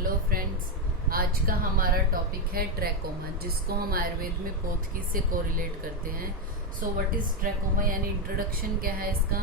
Hello friends, आज का हमारा टॉपिक है ट्रैकोमा, जिसको हम आयुर्वेद में पोथकी से कोरिलेट करते हैं। सो व्हाट इज ट्रैकोमा, यानी इंट्रोडक्शन क्या है इसका।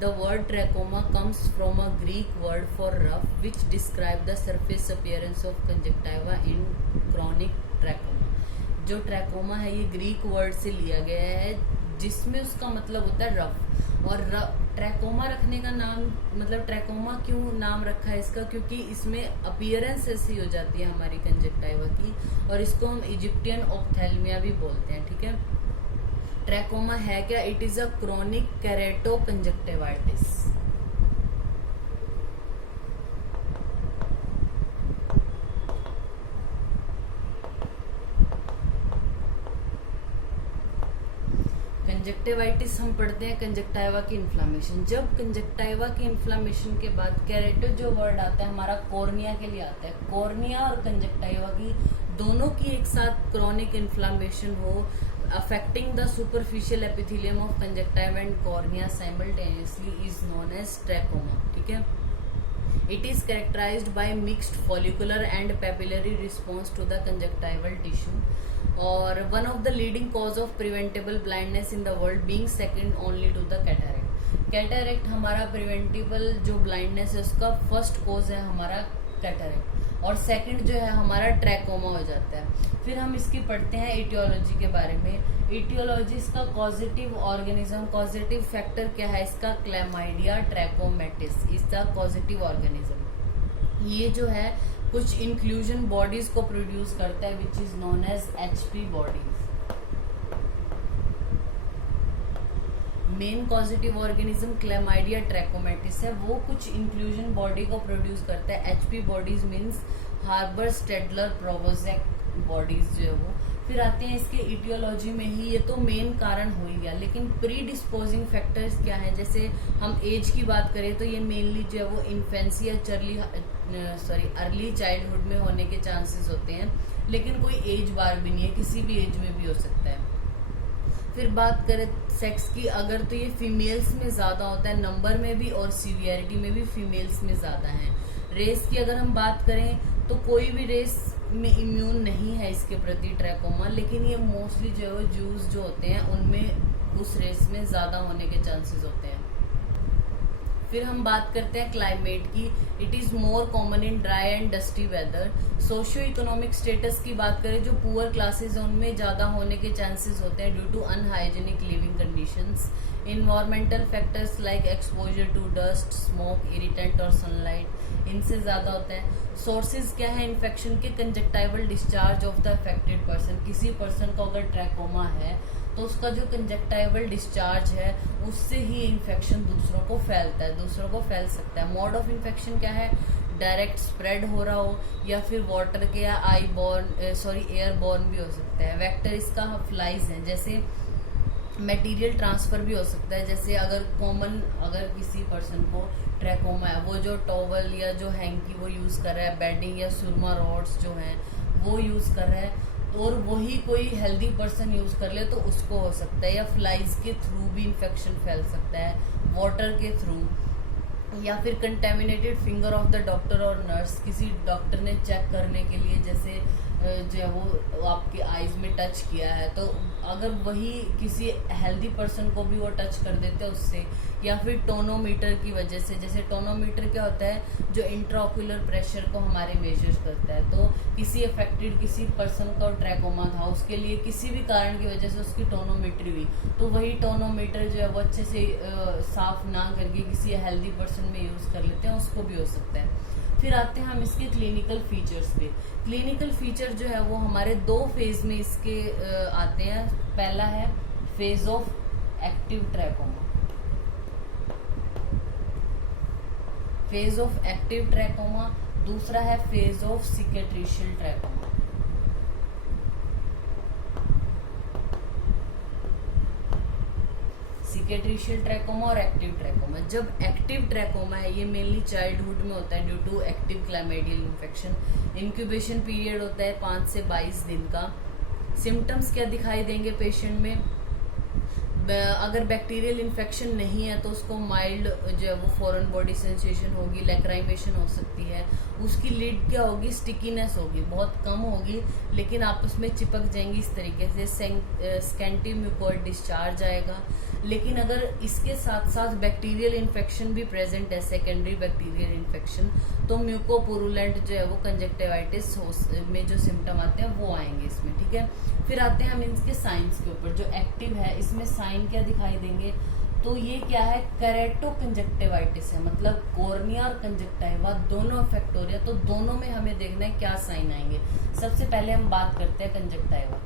The word trachoma comes from a Greek word for rough which describe the surface appearance of conjunctiva in chronic trachoma. जो ट्रैकोमा है ये ग्रीक वर्ड से लिया गया है, जिसमें उसका मतलब होता है रफ। और ट्रैकोमा रखने का नाम मतलब ट्रैकोमा क्यों नाम रखा है इसका, क्योंकि इसमें अपीयरेंस ऐसी हो जाती है हमारी कंजक्टाइवा की, और इसको हम इजिप्टियन ऑप्थेल्मिया भी बोलते हैं। ठीक है, ट्रैकोमा है क्या? It is a chronic keratoconjunctivitis. Conjunctivitis हम पढ़ते हैं कंजक्टाइवा की इन्फ्लामेशन। जब कंजक्टाइवा की इन्फ्लामेशन के बाद कैरेटो जो वर्ड आता है हमारा कॉर्निया के लिए आता है। कॉर्निया और कंजक्टाइवा की दोनों की एक साथ क्रॉनिक इन्फ्लामेशन हो, affecting the superficial epithelium of conjunctiva and cornea simultaneously is known as trachoma. ठीक है, it is characterized by mixed follicular and papillary response to the conjunctival tissue, और one of the leading cause of preventable blindness in the world being second only to the cataract। Cataract हमारा preventable जो blindness है उसका first कोज है हमारा cataract, और second जो है हमारा ट्रैकोमा हो जाता है। फिर हम इसकी पढ़ते हैं इटियोलॉजी के बारे में। इटियोलॉजी इसका कॉजेटिव ऑर्गेनिज्म, कॉजेटिव फैक्टर क्या है इसका? क्लैमाइडिया ट्रैकोमेटिस इसका कॉजेटिव ऑर्गेनिज्म। ये जो है कुछ इंक्लूजन बॉडीज को प्रोड्यूस करता है which is known as HP bodies. Main positive organism Chlamydia trachomatis है, वो कुछ इंक्लूजन बॉडी को प्रोड्यूस करता है। HP bodies means Halberstaedter Prowazek bodies जो है वो। फिर आते हैं इसके इटियोलॉजी में ही, ये तो मेन कारण हो ही गया, लेकिन प्री डिस्पोजिंग फैक्टर्स क्या है? जैसे हम एज की बात करें तो ये मेनली जो है वो इन्फेंसी या अर्ली चाइल्डहुड में होने के चांसेस होते हैं, लेकिन कोई एज बार भी नहीं है, किसी भी एज में भी हो सकता है। फिर बात करें सेक्स की अगर, तो ये फीमेल्स में ज्यादा होता है नंबर में भी, और सीवियरिटी में भी फीमेल्स में ज्यादा है। रेस की अगर हम बात करें तो कोई भी रेस में इम्यून नहीं है इसके प्रति ट्रैकोमा, लेकिन ये मोस्टली जो है जूस जो होते हैं उनमें उस रेस में ज्यादा होने के चांसेस होते हैं। फिर हम बात करते हैं क्लाइमेट की। It is more common in dry and dusty weather. Socio economic status की बात करें, जो पुअर क्लासेस हैं उनमें ज्यादा होने के चांसेस होते हैं due to unhygienic living conditions. Environmental factors like exposure to dust, smoke, irritant और सनलाइट, इनसे ज्यादा होता है। सोर्सेज क्या है इन्फेक्शन के? Conjunctival discharge of the affected person. किसी पर्सन को अगर ट्रैकोमा है तो उसका जो कंजक्टाइवल डिस्चार्ज है उससे ही इन्फेक्शन दूसरों को फैलता है, दूसरों को फैल सकता है। मोड ऑफ इन्फेक्शन क्या है? डायरेक्ट स्प्रेड हो रहा हो, या फिर वाटर के या एयरबॉर्न भी हो सकता है। वेक्टर इसका फ्लाइज है, जैसे मटेरियल ट्रांसफर भी हो सकता है। जैसे अगर किसी पर्सन को ट्रैकोमा है, वो जो टॉवल या जो हैंकी वो यूज कर रहा है, बेडिंग या सुरमा रॉड्स जो हैं वो यूज कर रहा है, और वही कोई हेल्दी पर्सन यूज कर ले तो उसको हो सकता है। या फ्लाइज के थ्रू भी इन्फेक्शन फैल सकता है, वाटर के थ्रू, या फिर contaminated finger of the doctor और नर्स। किसी डॉक्टर ने चेक करने के लिए जैसे जो है वो आपके आईज में टच किया है, तो अगर वही किसी हेल्दी पर्सन को भी वो टच कर देते हैं उससे, या फिर टोनोमीटर की वजह से। जैसे टोनोमीटर क्या होता है? जो इंट्राओक्यूलर प्रेशर को हमारे मेजर करता है। तो किसी पर्सन का ट्रैकोमा था, उसके लिए किसी भी कारण की वजह से उसकी टोनोमीटर हुई, तो वही टोनोमीटर जो है वो अच्छे से साफ ना करके किसी हेल्दी पर्सन में यूज कर लेते हैं, उसको भी हो सकता है। फिर आते हैं हम इसके क्लिनिकल फीचर्स पे। क्लिनिकल फीचर जो है वो हमारे दो फेज में इसके आते हैं। पहला है phase of active trachoma. Phase of active trachoma, दूसरा है phase of cicatricial trachoma. Cicatricial trachoma और एक्टिव ट्रैकोमा। जब एक्टिव ट्रैकोमा है ये मेनली चाइल्डहुड में होता है due to active chlamydial infection. Incubation period होता है 5 से 22 दिन का। सिम्टम्स क्या दिखाई देंगे पेशेंट में? अगर बैक्टीरियल इन्फेक्शन नहीं है तो उसको माइल्ड जो है वो फॉरेन बॉडी सेंसेशन होगी, लैक्राइमेशन हो सकती है, उसकी लिड क्या होगी, स्टिकीनेस होगी, बहुत कम होगी, लेकिन आपस में चिपक जाएंगी इस तरीके से, स्कैंटी म्यूकोइड डिस्चार्ज आएगा। लेकिन अगर इसके साथ साथ बैक्टीरियल इन्फेक्शन भी प्रेजेंट है, सेकेंडरी बैक्टीरियल इन्फेक्शन, तो म्यूकोपुरुलेंट जो है वो कंजक्टिवाइटिस में जो सिम्टम आते हैं वो आएंगे इसमें, ठीक है। फिर आते हैं हम इसके साइंस के ऊपर। जो एक्टिव है इसमें साइन क्या दिखाई देंगे, तो ये क्या है, करेटो कंजक्टिवाइटिस है, मतलब कॉर्निया और कंजक्टिवा दोनों अफेक्ट हो रहे हैं, तो दोनों में हमें देखना है क्या साइन आएंगे। सबसे पहले हम बात करते हैं कंजक्टिवा।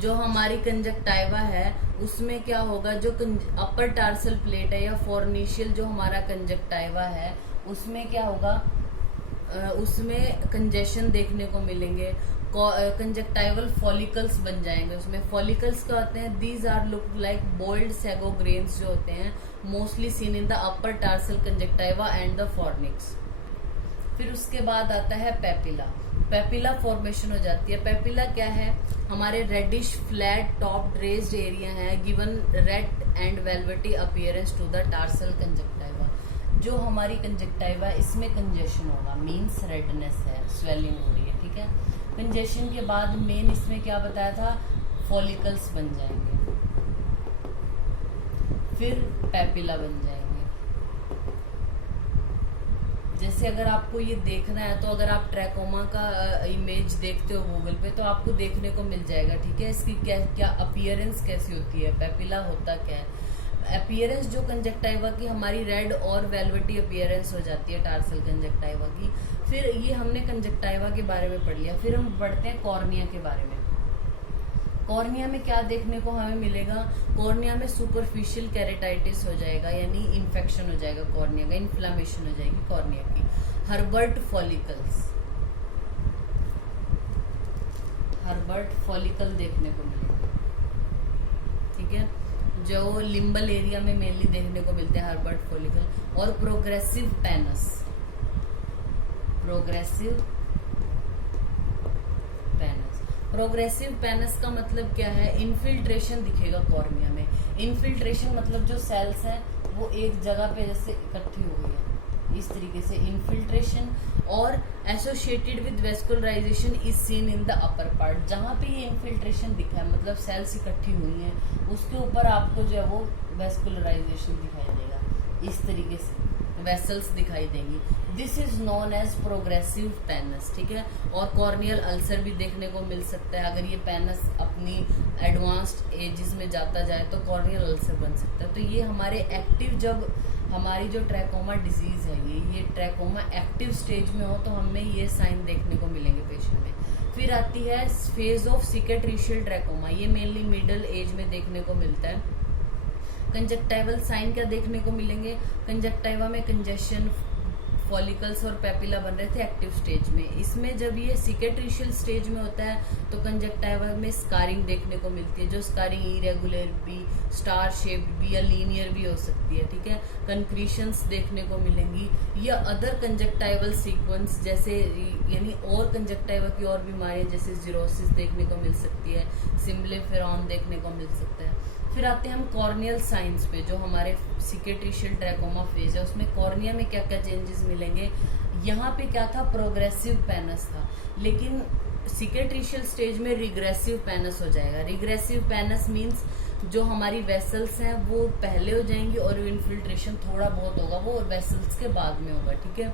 जो हमारी कंजक्टिवा है उसमें क्या होगा, जो अपर टार्सल प्लेट है या फोर्निशियल जो हमारा कंजक्टिवा है उसमें क्या होगा, उसमें कंजेशन देखने को मिलेंगे, कंजक्टिवल फॉलिकल्स बन जाएंगे। उसमें फॉलिकल्स क्या होते हैं, these are look like boiled sago grains जो होते हैं, mostly seen in the upper tarsal conjunctiva and the fornix. फिर उसके बाद आता है पेपिला। पेपिला फॉर्मेशन हो जाती है। पेपिला क्या है, हमारे reddish flat top raised area है, given red and velvety appearance to the tarsal conjunctiva. जो हमारी कंजक्टिवा इसमें कंजेशन होगा, मीन्स रेडनेस है, स्वेलिंग हो रही है, ठीक है। कंजेशन के बाद मेन इसमें क्या बताया था, फॉलिकल्स बन जाएंगे, फिर पेपिला बन जाएंगे। जैसे अगर आपको ये देखना है तो अगर आप ट्रैकोमा का इमेज देखते हो गूगल पे तो आपको देखने को मिल जाएगा, ठीक है। इसकी क्या क्या अपीयरेंस कैसी होती है, पेपिला होता क्या है। अपीयरेंस जो कंजक्टिवा की हमारी रेड और वेलवेटी अपीयरेंस हो जाती है टार्सल कंजक्टिवा की। फिर ये हमने कंजक्टिवा के बारे में पढ़ लिया। फिर हम बढ़ते हैं कॉर्निया के बारे में। कॉर्निया में क्या देखने को हमें मिलेगा, कॉर्निया में सुपरफिशियल कैरेटाइटिस हो जाएगा, यानी इन्फेक्शन हो जाएगा कॉर्निया का, इन्फ्लामेशन हो जाएगी कॉर्निया की। हर्बर्ट फॉलिकल्स, हर्बर्ट फॉलिकल देखने को मिलेगा, ठीक है, जो लिम्बल एरिया में मेनली देखने को मिलते हैं हर्बर्ट फॉलिकल। और progressive penis, progressive penis. Progressive penis का मतलब क्या है, इन्फिल्ट्रेशन दिखेगा कॉर्निया में। इन्फिल्ट्रेशन मतलब जो सेल्स हैं वो एक जगह पे जैसे इकट्ठी हो गई है, इस तरीके से इन्फिल्ट्रेशन। और associated with vascularisation is seen in the upper part. जहाँ पे ये इन्फिल्ट्रेशन दिखा है मतलब सेल्स इकट्ठी हुई हैं, उसके ऊपर आपको जो है वो वेस्कुलराइजेशन दिखाई देगा, इस तरीके से वेसल्स दिखाई देंगी। This is known as progressive pannus, ठीक है। और कॉर्नियल अल्सर भी देखने को मिल सकता है। अगर ये पेनस अपनी एडवांस्ड एजेस में जाता जाए तो कॉर्नियल अल्सर बन सकता है। तो ये हमारे एक्टिव, जब हमारी जो ट्रैकोमा डिजीज है ये ट्रैकोमा एक्टिव स्टेज में हो तो हमें ये साइन देखने को मिलेंगे पेशेंट में। फिर आती है फेज ऑफ सिकेट्रिशियल ट्रैकोमा, ये मेनली मिडिल एज में देखने को मिलता है। कंजक्टिवल साइन क्या देखने को मिलेंगे, कंजक्टिवा में कंजेशन, फॉलिकल्स और पेपिला बन रहे थे एक्टिव स्टेज में। इसमें जब ये सिकेट्रिशियल स्टेज में होता है तो कंजक्टिवा में स्कारिंग देखने को मिलती है, जो स्कारिंग इरेगुलर भी, स्टार शेप्ड भी या लीनियर भी हो सकती है, ठीक है। कंक्रीशंस देखने को मिलेंगी या अदर कंजक्टिवल सीक्वेंस, जैसे यानी और कंजक्टिवा की और बीमारियां जैसे जीरोसिस देखने को मिल सकती है, सिम्बलिफेरॉन देखने को मिल सकता है। फिर आते हैं हम कॉर्नियल साइंस पे। जो हमारे सिकेट्रिशियल ट्रैकोमा फेज है उसमें कॉर्निया में क्या क्या चेंजेस मिलेंगे। यहाँ पे क्या था, प्रोग्रेसिव पेनस था, लेकिन सिकेट्रिशियल स्टेज में रिग्रेसिव पेनस हो जाएगा। रिग्रेसिव पेनस मीन्स जो हमारी वेसल्स हैं वो पहले हो जाएंगी और इन्फिल्ट्रेशन थोड़ा बहुत होगा वो वेसल्स के बाद में होगा, ठीक है।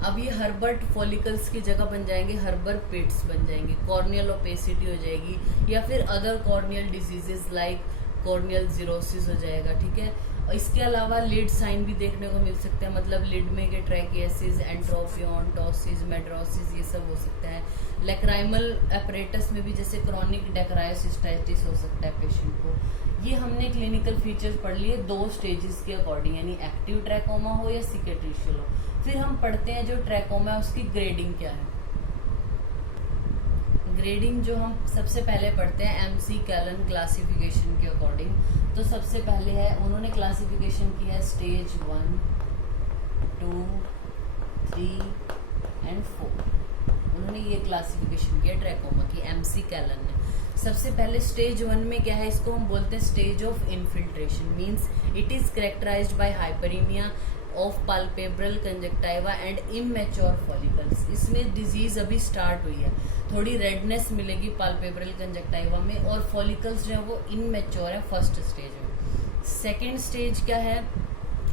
अब ये हर्बर्ट फॉलिकल्स की जगह बन जाएंगे हर्बर पिट्स बन जाएंगे, कॉर्नियल ओपेसिटी हो जाएगी या फिर other corneal diseases like corneal xerosis हो जाएगा, ठीक है। इसके अलावा लिड साइन भी देखने को मिल सकते हैं, मतलब लिड में के ट्रैकियासिस, एंट्रोपियन, टॉसिस, मेड्रोसिस ये सब हो सकता है। लेक्राइमल अपरेटस में भी जैसे क्रॉनिक डेक्रायोसिस्टाइटिस हो सकता है पेशेंट को। ये हमने क्लिनिकल फीचर्स पढ़ लिए 2 स्टेजेस के अकॉर्डिंग, यानी एक्टिव ट्रैकोमा हो या सिकेट्रिशियल हो। फिर हम पढ़ते हैं जो ट्रैकोमा है उसकी ग्रेडिंग क्या है। ग्रेडिंग जो हम सबसे पहले पढ़ते हैं MC कैलन क्लासिफिकेशन के अकॉर्डिंग। तो सबसे पहले है, उन्होंने क्लासिफिकेशन की है स्टेज 1, 2, 3 एंड 4। उन्होंने ये क्लासिफिकेशन किया ट्रैकोमा की MC कैलन ने। सबसे पहले स्टेज 1 में क्या है, इसको हम बोलते हैं stage of infiltration, means it is characterised by hyperaemia of palpebral conjunctiva and immature follicles. इसमें डिजीज अभी स्टार्ट हुई है, थोड़ी रेडनेस मिलेगी पाल्पेब्रल कंजक्टाइवा में, और फॉलिकल्स जो है वो इमेच्योर है फर्स्ट स्टेज में। सेकेंड स्टेज क्या है,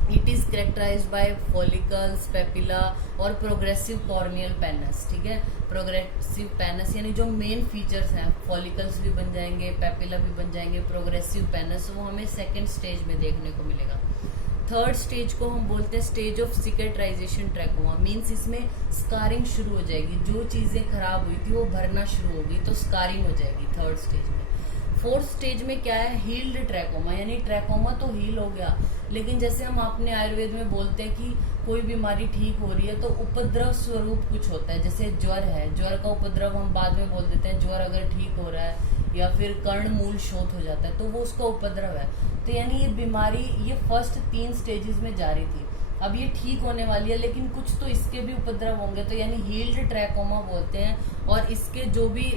it is characterised by follicles, papilla और प्रोग्रेसिव कॉर्नियल पेनस। ठीक है, प्रोग्रेसिव पेनस यानी जो मेन फीचर्स हैं, फॉलिकल्स भी बन जाएंगे, पेपिला भी बन जाएंगे, प्रोग्रेसिव पेनस, वो हमें सेकेंड स्टेज में देखने को मिलेगा। थर्ड स्टेज को हम बोलते हैं स्टेज ऑफ सिकेट्राइजेशन ट्रैकोमा, मींस इसमें स्कारिंग शुरू हो जाएगी, जो चीजें खराब हुई थी वो भरना शुरू होगी, तो स्कारिंग हो जाएगी थर्ड स्टेज में। फोर्थ स्टेज में क्या है, हील्ड ट्रैकोमा, यानी ट्रैकोमा तो हील हो गया, लेकिन जैसे हम अपने आयुर्वेद में बोलते हैं कि कोई बीमारी ठीक हो रही है तो उपद्रव स्वरूप कुछ होता है, जैसे ज्वर है, ज्वर का उपद्रव हम बाद में बोल देते हैं, ज्वर अगर ठीक हो रहा है या फिर कर्ण मूल शोथ हो जाता है तो वो उसका उपद्रव है। तो यानी ये बीमारी ये फर्स्ट 3 स्टेजेस में जारी थी, अब ये ठीक होने वाली है, लेकिन कुछ तो इसके भी उपद्रव होंगे, तो यानी हील्ड ट्रैकोमा बोलते हैं, और इसके जो भी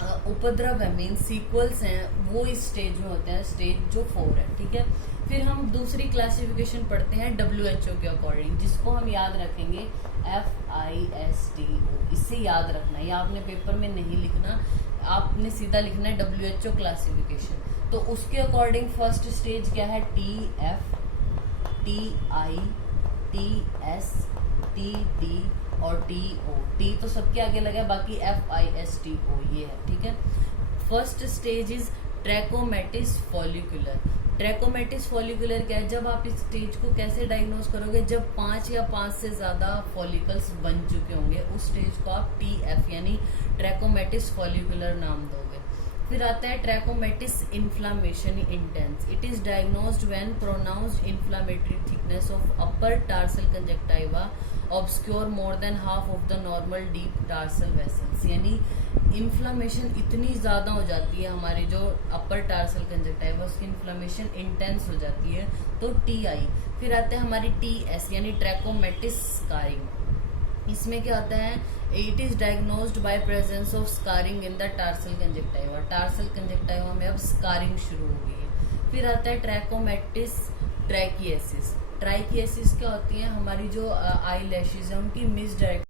उपद्रव है, मीन सीक्वल्स हैं, वो इस स्टेज में होते हैं, स्टेज जो 4 है। ठीक है, फिर हम दूसरी क्लासिफिकेशन पढ़ते हैं WHO के अकॉर्डिंग, जिसको हम याद रखेंगे FISTO, इससे याद रखना, ये आपने पेपर में नहीं लिखना, आपने सीधा लिखना है WHO क्लासिफिकेशन। तो उसके अकॉर्डिंग फर्स्ट स्टेज क्या है, TF, TI, TS, TT और TO। T तो सबके आगे लगा है, बाकी FISTO ये है। ठीक है, first stage is ट्रैकोमेटिस follicular. ट्रैकोमेटिस follicular क्या है, जब आप इस स्टेज को कैसे डायग्नोज करोगे, जब 5 या 5 से ज्यादा फॉलिकल्स बन चुके होंगे, उस स्टेज को आप TF यानी ट्रैकोमेटिस फॉलिकुलर नाम दोगे। फिर आता है ट्रैकोमेटिस inflammation intense, it is diagnosed when pronounced inflammatory thickness of upper tarsal conjunctiva obscure more than half of the normal deep tarsal vessels, यानी इन्फ्लामेशन इतनी ज्यादा हो जाती है हमारी जो अपर टार्सल कंजक्टाइवा, उसकी इन्फ्लामेशन इंटेंस हो जाती है, तो TI। फिर आता है हमारी TS यानी ट्रैकोमेटिस स्कारिंग, इसमें क्या होता है, it is diagnosed by presence of scarring in the tarsal conjunctiva, tarsal conjunctiva में अब स्कारिंग शुरू हो गई है। फिर आता है ट्रैकोमेटिस ट्रैकिएसिस। ट्रैकिएसिस क्या होती है, हमारी जो आई लैशेज है उनकी मिस डायरेक्शन